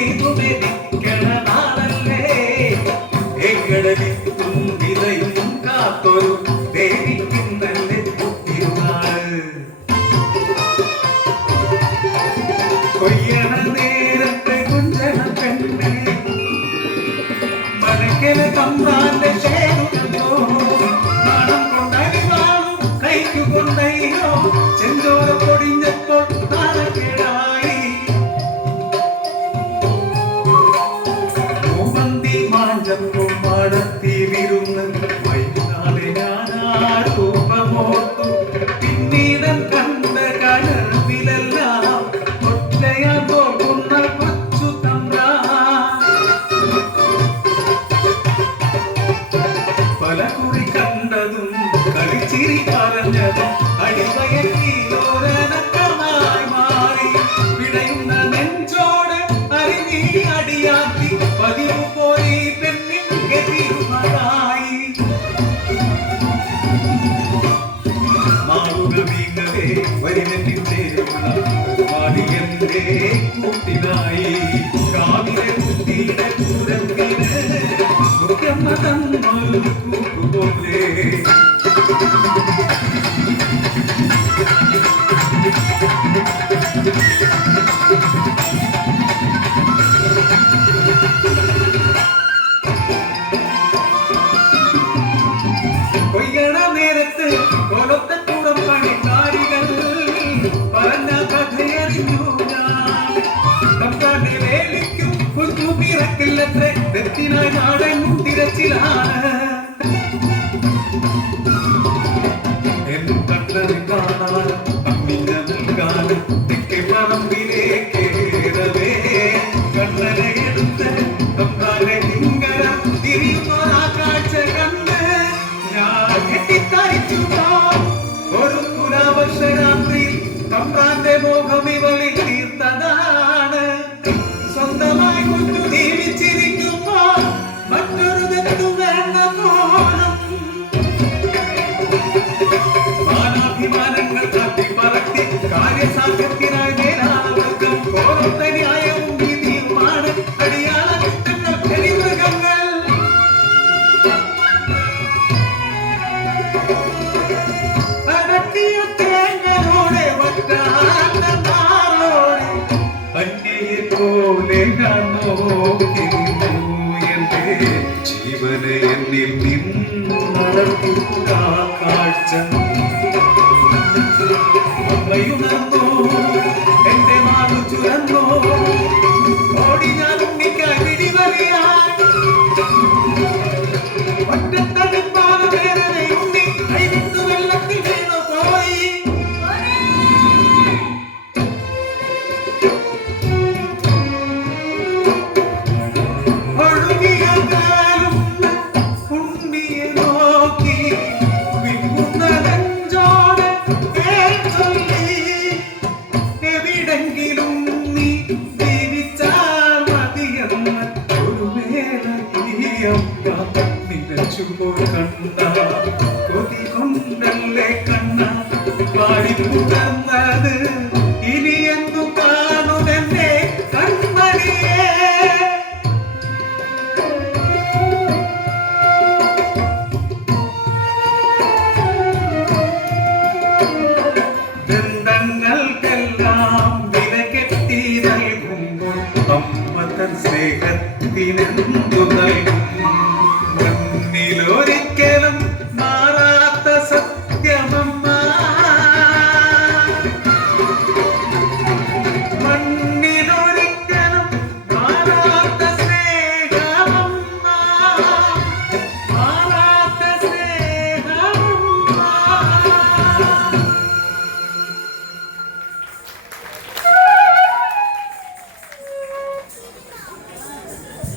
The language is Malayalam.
കൊയ്തുമെതിക്കണ നാളല്ലേ എങ്കടലിത്തും വിതയും കാത്തൊരു ദേവിക്കുന്നല്ലേ തിരുനാള് കൊയ്യണ നേരത്തെ കുഞ്ചന പെണ്ണെ മനക്കല തമ്പാന്റെ ചേരുന്നോ മണം കൊണ്ടടിവാളും കൈക്കു കൊണ്ടയ്യോ ചെന്തോര പൊടിഞ്ഞപ്പോൾ നാളകേടായി മൂവന്തി മാഞ്ചപ്പോൾ മാടത്തി വിരുന്ന് വൈകുന്നാളെ ഞാനാരൂപമോർത്തു പിന്നീടൻ കണ്ട കനവിലെല്ലാം ഒറ്റയാ തോക്കുന്ന കൊച്ചു തമ്പ്രാ പല കുറി കണ്ടതും കളിച്ചിരി പറഞ്ഞതും അടിവയറ്റിലോരനക്കമായി മാറി വിടയുന്ന നെഞ്ചോട് അറിഞ്ഞി അടിയാത്തി പതിവ് പോയി പെണ്ണിന്റെ തിരുമലായി മാവുകൾ വീങ്ങവേ വരിവെന്നിൽ ചേരുന്ന മാടിയന്റെ കൂട്ടിനായി കാവിലെ കുട്ടിയുടെ പുരത്തിന് മുഖമ്മ തന്നൊരു കൂട്ടുപോലെ കൊയ്യണ നേരത്ത് കൊലത്തക്കൂടം പണിക്കാരികൾ പറഞ്ഞ കഥയറിഞ്ഞു ഞാൻ കമ്പാന്റെ വേലിക്കും കുഞ്ഞു പിറക്കില്ലത്രേ തെറ്റിനായി നാടെങ്ങും തിരച്ചിലാണ് എന്നും കണ്ടത് കാണാൻ അമ്മിഞ്ഞ നൽകാനും തെക്കേ പറമ്പിലേക്കേറവേ കണ്ണനെടുത്ത് കമ്പാലെ തിങ്കര തിരിയുന്നോരാ കാഴ്ച കണ്ട് ഞാൻ കെട്ടിത്തരിച്ചു ഒരു തുലാവർഷരാത്രി കമ്പാന്റെ മോഹം ഇവളിൽ തീർത്തതാണ് സ്വന്തമായി കൊണ്ടു ജീവിച്ചിരിക്കുമ്പോൾ മറ്റൊരു തെറ്റു വേണ്ട പോലും മാനാഭിമാനങ്ങൾ തട്ടി പറത്തി കാര്യസാധ്യത്തിനായി നേരാവർഗം കോലത്തെ ന്യായവും വിധിയുമാണ് അടിയാള കുറ്റങ്ങൾ കരിമൃഗങ്ങൾ അടക്കിയ തേങ്ങനോടെ വറ്റാറോടെ അന്യയെ പോലെ ഞാൻ നോക്കിയിരുന്നു എന്റെ ജീവനെ എന്നിൽ നിന്നു നടത്തുക കാഴ്ച അമ്മയുണർന്നോ എന്റെ മാറു ചുരന്നോ ഓടി ഞാൻ ഉണ്ണിക്കായി പിടിവലിയായി ഒറ്റത്തടുപ്പാണ് വേദന ഉണ്ണി കൈവിട്ടു വെള്ളത്തിൽ വീണു പോയി ഒഴുകിയ കാലും ഉണ്ണിയെ നോക്കി വിങ്ങുന്ന നെഞ്ചോടെ എവിടെങ്കിലും നീ ജീവിച്ചാൽ മതിയെന്ന് ഒരു വേദനീയം നിലച്ചുമ്പോൾ കണ്ട കൊതി കൊണ്ടല്ലേ കണ്ണ പാടിപ്പുടർന്നത് ഇനി എന്തു കാണുമെന്നെ കൺമണിയേ ബന്ധങ്ങൾക്കെല്ലാം വില കെട്ടി നൽകുമ്പോൾ അമ്മ തൻ സ്നേഹത്തിനെന്തു നൽകും